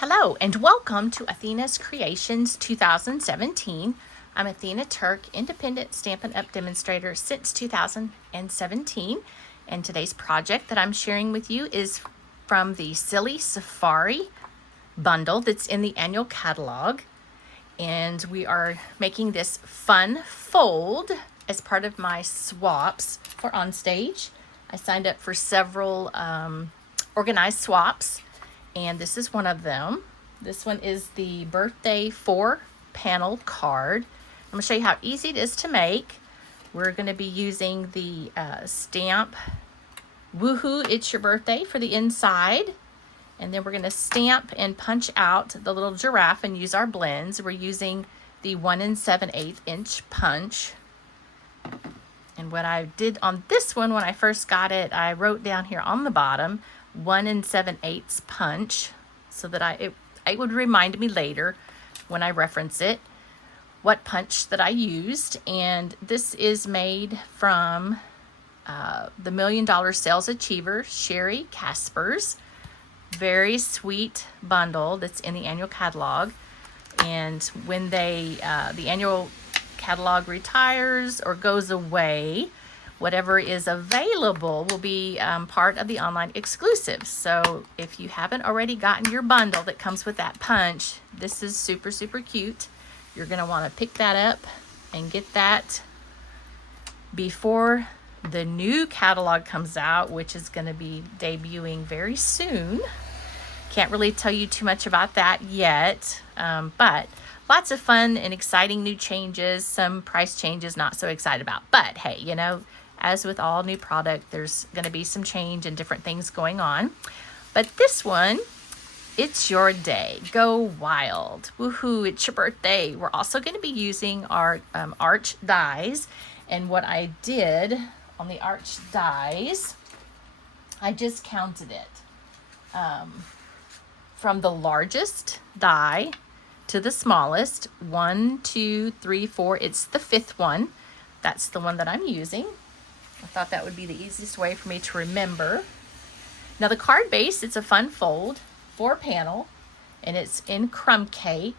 Hello and welcome to Athena's Creations 2017. I'm Athena Turk, independent Stampin' Up! Demonstrator since 2017. And today's project that I'm sharing with you is from the Silly Safari bundle that's in the annual catalog. And we are making this fun fold as part of my swaps for OnStage. I signed up for several organized swaps, and this is one of them. This one is the birthday 4-panel card. I'm going to show you how easy it is to make. We're going to be using the stamp Woohoo It's Your Birthday for the inside. And then we're going to stamp and punch out the little giraffe and use our blends. We're using the 1 7/8 inch punch. And what I did on this one when I first got it, I wrote down here on the bottom 1 7/8 punch, so that it would remind me later when I reference it what punch that I used. And this is made from the $1 Million Sales Achiever, Sherry Casper's very sweet bundle that's in the annual catalog. And when they the annual catalog retires or goes away, whatever is available will be part of the online exclusives. So if you haven't already gotten your bundle that comes with that punch, this is super, super cute. You're going to want to pick that up and get that before the new catalog comes out, which is going to be debuting very soon. Can't really tell you too much about that yet, but lots of fun and exciting new changes, some price changes not so excited about. But hey, you know, as with all new product, there's going to be some change and different things going on. But this one, it's your day. Go wild. Woohoo, it's your birthday. We're also going to be using our arch dies. And what I did on the arch dies, I just counted it. From the largest die to the smallest, 1, 2, 3, 4. It's the 5th one. That's the one that I'm using. I thought that would be the easiest way for me to remember. Now the card base, it's a fun fold, 4-panel, and it's in crumb cake,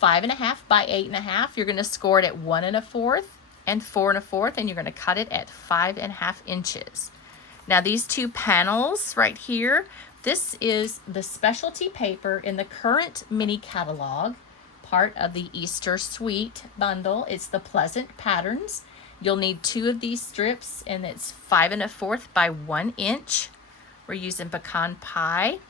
5.5 by 8.5. You're going to score it at 1 1/4 and 4 1/4, and you're going to cut it at 5.5 inches. Now these 2 panels right here, this is the specialty paper in the current mini catalog, part of the Easter Sweet bundle. It's the Pleasant Patterns. You'll need 2 of these strips, and it's 5 1/4 by 1 inch. We're using pecan pie,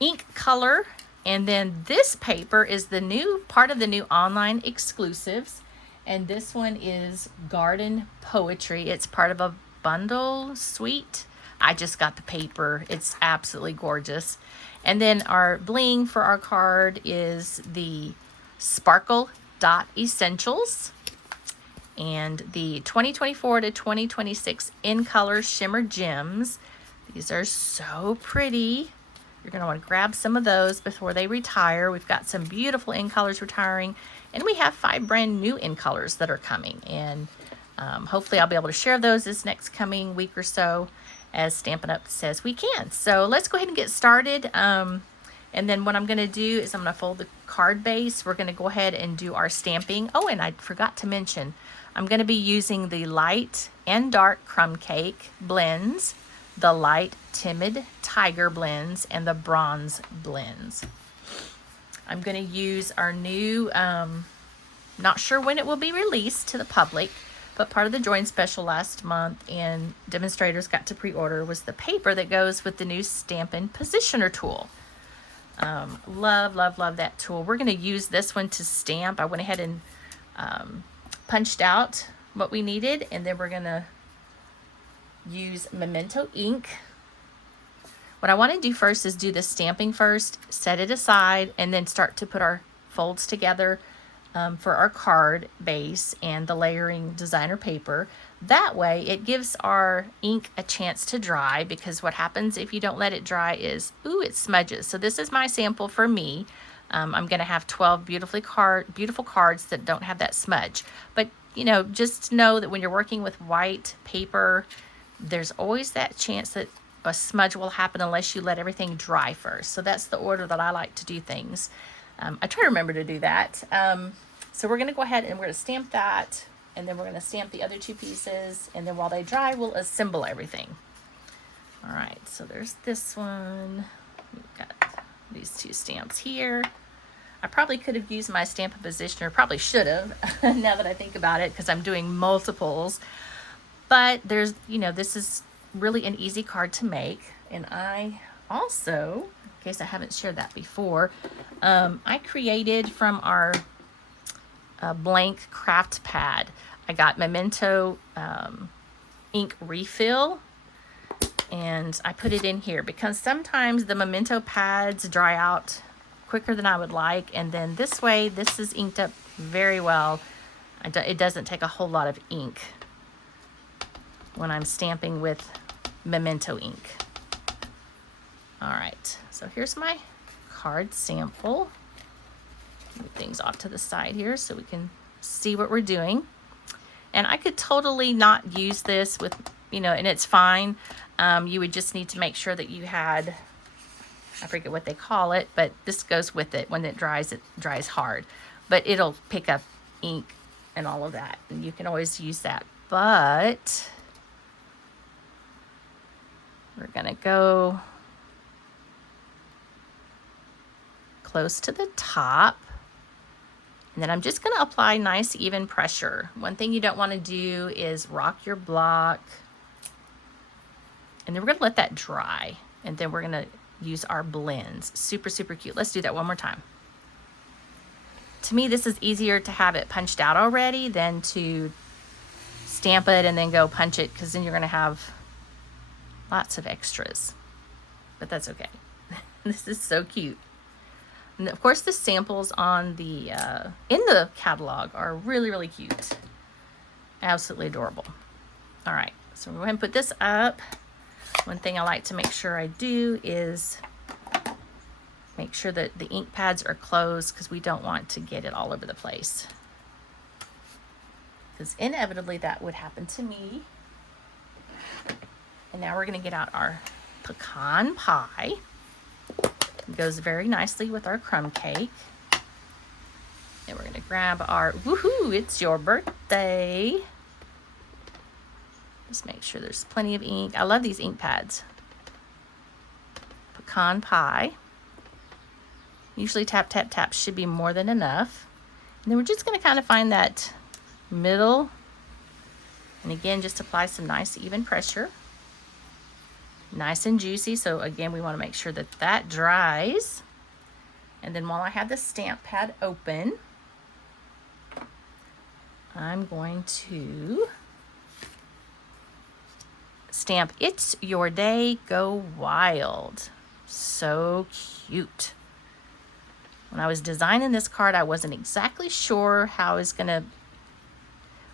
ink color, and then this paper is the new part of the new online exclusives. And this one is Garden Poetry. It's part of a bundle suite. I just got the paper. It's absolutely gorgeous. And then our bling for our card is the Sparkle Dot Essentials and the 2024 to 2026 In Color Shimmer Gems. These are so pretty. You're going to want to grab some of those before they retire. We've got some beautiful in colors retiring, and we have 5 brand new in colors that are coming. And hopefully I'll be able to share those this next coming week or so, as Stampin' Up! Says we can. So let's go ahead and get started. And then what I'm going to do is I'm going to fold the card base. We're going to go ahead and do our stamping. Oh, and I forgot to mention, I'm going to be using the light and dark crumb cake blends, the light timid tiger blends, and the bronze blends. I'm going to use our new, not sure when it will be released to the public, but part of the Join Special last month and demonstrators got to pre-order was the paper that goes with the new Stampin' Positioner tool. Love, love, love that tool. We're going to use this one to stamp. I went ahead and punched out what we needed, and then we're going to use Memento ink. What I want to do first is do the stamping first, set it aside, and then start to put our folds together for our card base and the layering designer paper. That way it gives our ink a chance to dry, because what happens if you don't let it dry is, ooh, it smudges. So this is my sample for me. I'm going to have 12 beautiful cards that don't have that smudge. But, you know, just know that when you're working with white paper, there's always that chance that a smudge will happen unless you let everything dry first. So that's the order that I like to do things. I try to remember to do that. So we're going to go ahead and we're going to stamp that, and then we're going to stamp the other two pieces, and then while they dry, we'll assemble everything. All right, so there's this one. We've got these two stamps here. I probably could have used my Stampin' Positioner, probably should have, now that I think about it, because I'm doing multiples. But there's, you know, this is really an easy card to make. And I also, in case I haven't shared that before, I created from our blank craft pad. I got Memento ink refill, and I put it in here because sometimes the Memento pads dry out quicker than I would like, and then this way this is inked up very well. It doesn't take a whole lot of ink when I'm stamping with Memento ink. All right, so here's my card sample. Move things off to the side here so we can see what we're doing. And I could totally not use this with, you know, and it's fine. You would just need to make sure that you had, I forget what they call it, but this goes with it. When it dries hard, but it'll pick up ink and all of that, and you can always use that. But we're gonna go close to the top, and then I'm just gonna apply nice even pressure. One thing you don't want to do is rock your block, and then we're gonna let that dry, and then we're gonna use our blends. Super, super cute. Let's do that one more time. To me, this is easier to have it punched out already than to stamp it and then go punch it, because then you're gonna have lots of extras, but that's okay. This is so cute. And of course the samples on the in the catalog are really, really cute. Absolutely adorable. All right, so we'll go ahead and put this up. One thing I like to make sure I do is make sure that the ink pads are closed, because we don't want to get it all over the place, because inevitably that would happen to me. And now we're going to get out our pecan pie. It goes very nicely with our crumb cake. And we're going to grab our, woohoo, it's your birthday. Just make sure there's plenty of ink. I love these ink pads. Pecan pie. Usually tap, tap, tap should be more than enough. And then we're just going to kind of find that middle. And again, just apply some nice even pressure. Nice and juicy. So again, we want to make sure that that dries. And then while I have the stamp pad open, I'm going to stamp It's Your Day, Go Wild. So cute. When I was designing this card, I wasn't exactly sure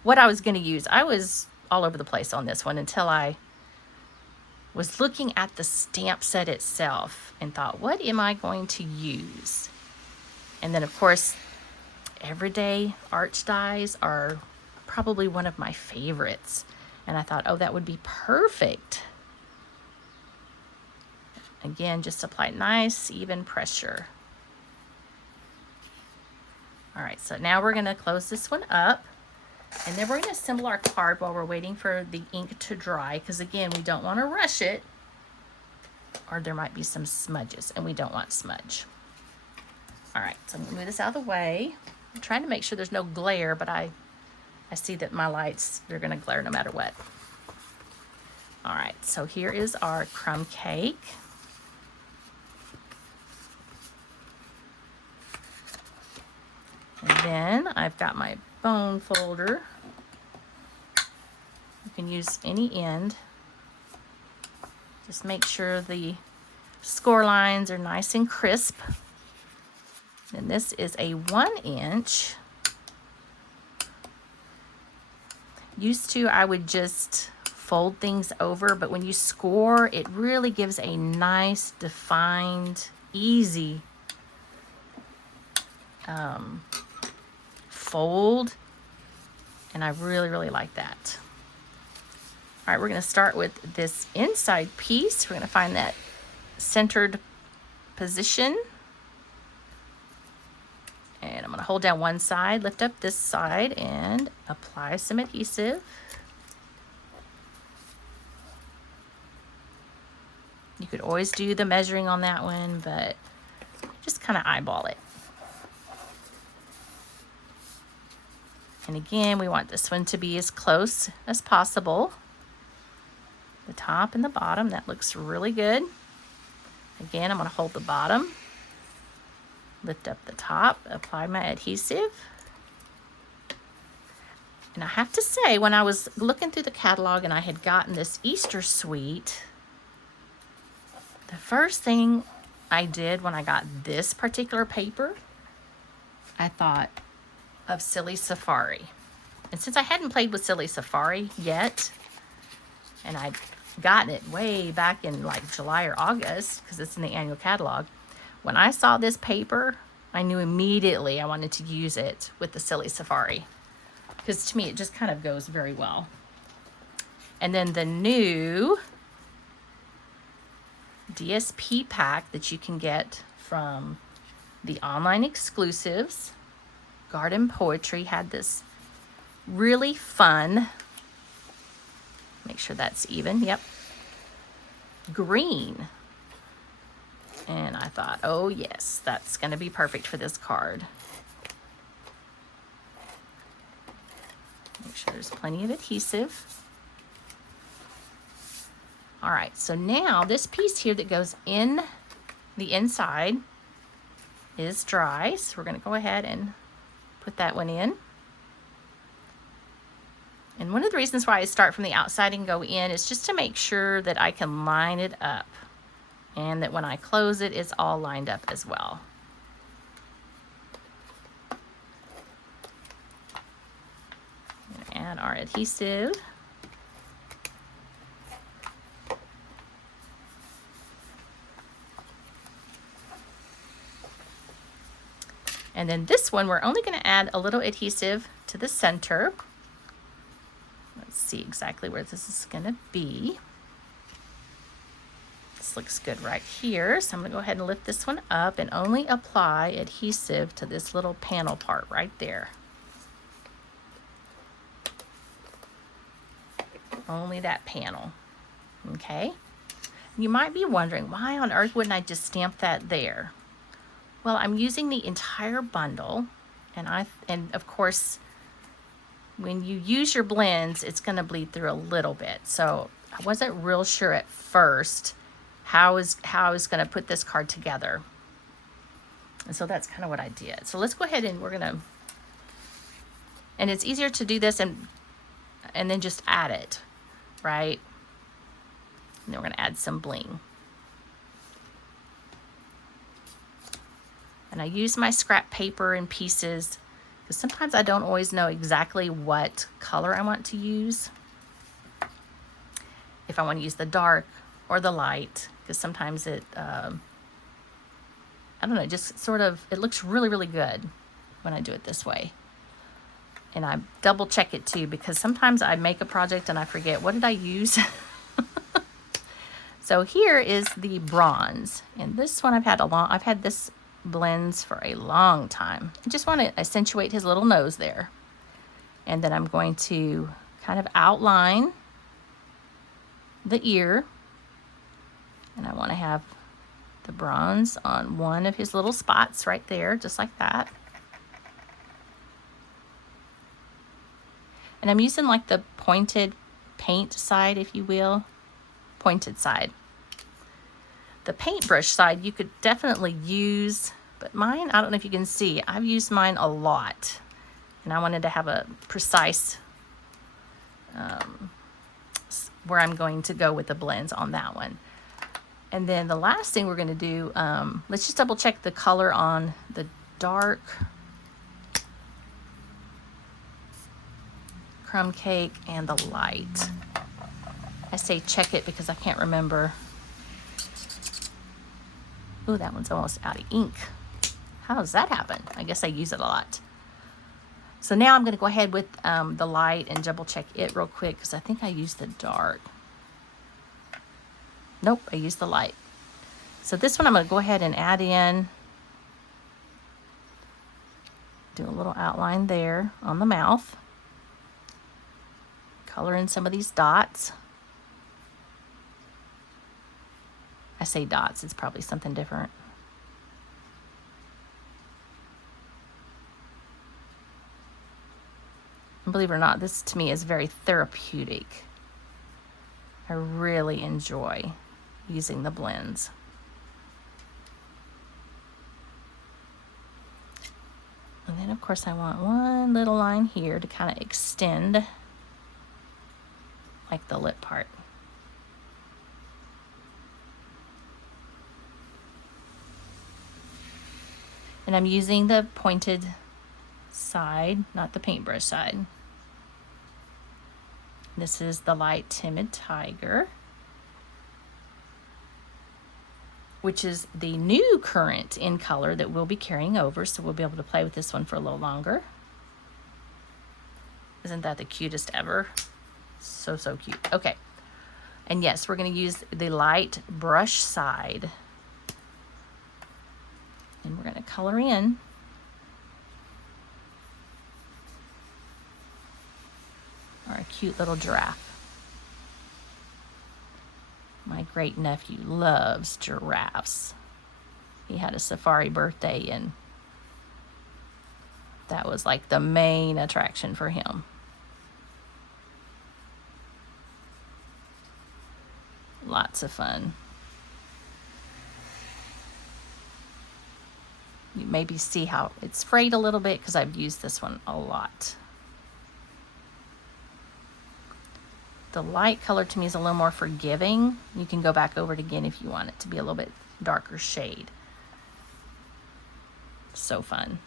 what I was gonna use. I was all over the place on this one until I was looking at the stamp set itself and thought, what am I going to use? And then of course, everyday arch dies are probably one of my favorites. And I thought, oh, that would be perfect. Again, just apply nice, even pressure. All right, so now we're gonna close this one up, and then we're gonna assemble our card while we're waiting for the ink to dry, because again, we don't wanna rush it, or there might be some smudges, and we don't want smudge. All right, so I'm gonna move this out of the way. I'm trying to make sure there's no glare, but I see that my lights, they're gonna glare no matter what. All right, so here is our crumb cake. And then I've got my bone folder. You can use any end. Just make sure the score lines are nice and crisp. And this is a 1-inch. Used to, I would just fold things over, but when you score, it really gives a nice, defined, easy fold, and I really, really like that. All right, we're going to start with this inside piece. We're going to find that centered position. And I'm going to hold down one side, lift up this side, and apply some adhesive. You could always do the measuring on that one, but just kind of eyeball it. And again, we want this one to be as close as possible. The top and the bottom, that looks really good. Again, I'm going to hold the bottom, lift up the top, apply my adhesive. And I have to say, when I was looking through the catalog and I had gotten this Easter suite, the first thing I did when I got this particular paper, I thought of Silly Safari. And since I hadn't played with Silly Safari yet, and I'd gotten it way back in like July or August, because it's in the annual catalog, when I saw this paper, I knew immediately I wanted to use it with the Silly Safari, because to me it just kind of goes very well. And then the new DSP pack that you can get from the online exclusives, Garden Poetry, had this really fun, make sure that's even, yep, green. And I thought, oh yes, that's going to be perfect for this card. Make sure there's plenty of adhesive. All right, so now this piece here that goes in the inside is dry, so we're going to go ahead and put that one in. And one of the reasons why I start from the outside and go in is just to make sure that I can line it up, and that when I close it, it's all lined up as well. I'm going to add our adhesive. And then this one, we're only going to add a little adhesive to the center. Let's see exactly where this is going to be. This looks good right here. So I'm going to go ahead and lift this one up and only apply adhesive to this little panel part right there. Only that panel. Okay. You might be wondering, why on earth wouldn't I just stamp that there? Well, I'm using the entire bundle, and of course, when you use your blends, it's going to bleed through a little bit. So I wasn't real sure at first how I was going to put this card together. And so that's kind of what I did. So let's go ahead and and it's easier to do this and then just add it, right? And then we're going to add some bling. And I use my scrap paper in pieces because sometimes I don't always know exactly what color I want to use. If I want to use the dark or the light, because sometimes it, I don't know, just sort of, it looks really, really good when I do it this way. And I double check it too, because sometimes I make a project and I forget, what did I use? So here is the bronze. And this one I've had this blends for a long time. I just want to accentuate his little nose there. And then I'm going to kind of outline the ear. And I want to have the bronze on one of his little spots right there, just like that. And I'm using like the pointed paint side, if you will. Pointed side. The paintbrush side you could definitely use, but mine, I don't know if you can see, I've used mine a lot. And I wanted to have a precise where I'm going to go with the blends on that one. And then the last thing we're going to do, let's just double check the color on the dark crumb cake and the light. I say check it because I can't remember. Oh, that one's almost out of ink. How does that happen? I guess I use it a lot. So now I'm going to go ahead with the light and double check it real quick because I think I used the dark. Nope, I used the light. So this one I'm going to go ahead and add in. Do a little outline there on the mouth. Color in some of these dots. I say dots, it's probably something different. And believe it or not, this to me is very therapeutic. I really enjoy using the blends. And then of course I want one little line here to kind of extend like the lip part. And I'm using the pointed side, not the paintbrush side. This is the light Timid Tiger, which is the new current in color that we'll be carrying over, so we'll be able to play with this one for a little longer. Isn't that the cutest ever? So, so cute. Okay. And yes, we're going to use the light brush side. And we're going to color in our cute little giraffe. My great nephew loves giraffes. He had a safari birthday and that was like the main attraction for him. Lots of fun. You maybe see how it's frayed a little bit because I've used this one a lot. The light color to me is a little more forgiving. You can go back over it again if you want it to be a little bit darker shade. So fun.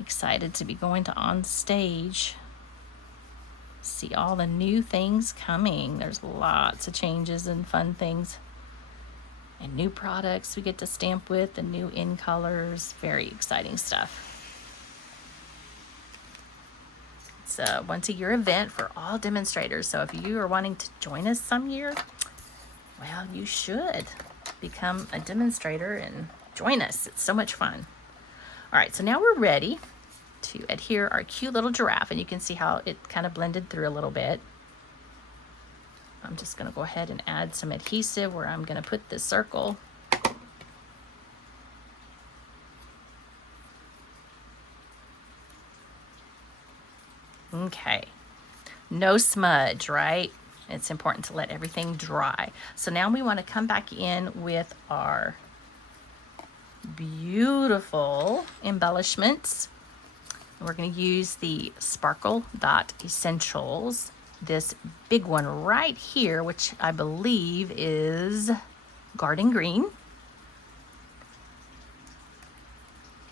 Excited to be going to OnStage. See all the new things coming. There's lots of changes and fun things. And new products we get to stamp with, and new in colors. Very exciting stuff. It's a once-a-year event for all demonstrators. So if you are wanting to join us some year, well, you should become a demonstrator and join us. It's so much fun. All right, so now we're ready to adhere our cute little giraffe, and you can see how it kind of blended through a little bit. I'm just going to go ahead and add some adhesive where I'm going to put this circle. Okay, no smudge, right? It's important to let everything dry. So now we want to come back in with our beautiful embellishments. We're going to use the Sparkle Dot Essentials, this big one right here, which I believe is Garden Green.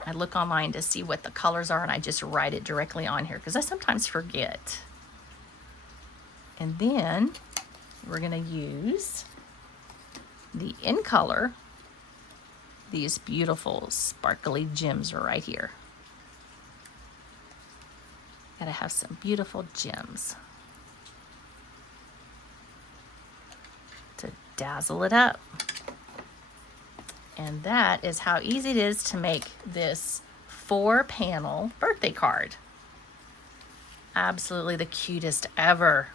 I look online to see what the colors are and I just write it directly on here because I sometimes forget. And then we're going to use the In Color, these beautiful sparkly gems are right here. Gotta have some beautiful gems to dazzle it up. And that is how easy it is to make this 4-panel birthday card. Absolutely the cutest ever.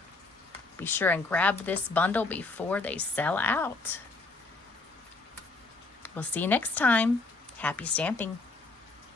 Be sure and grab this bundle before they sell out. We'll see you next time. Happy stamping.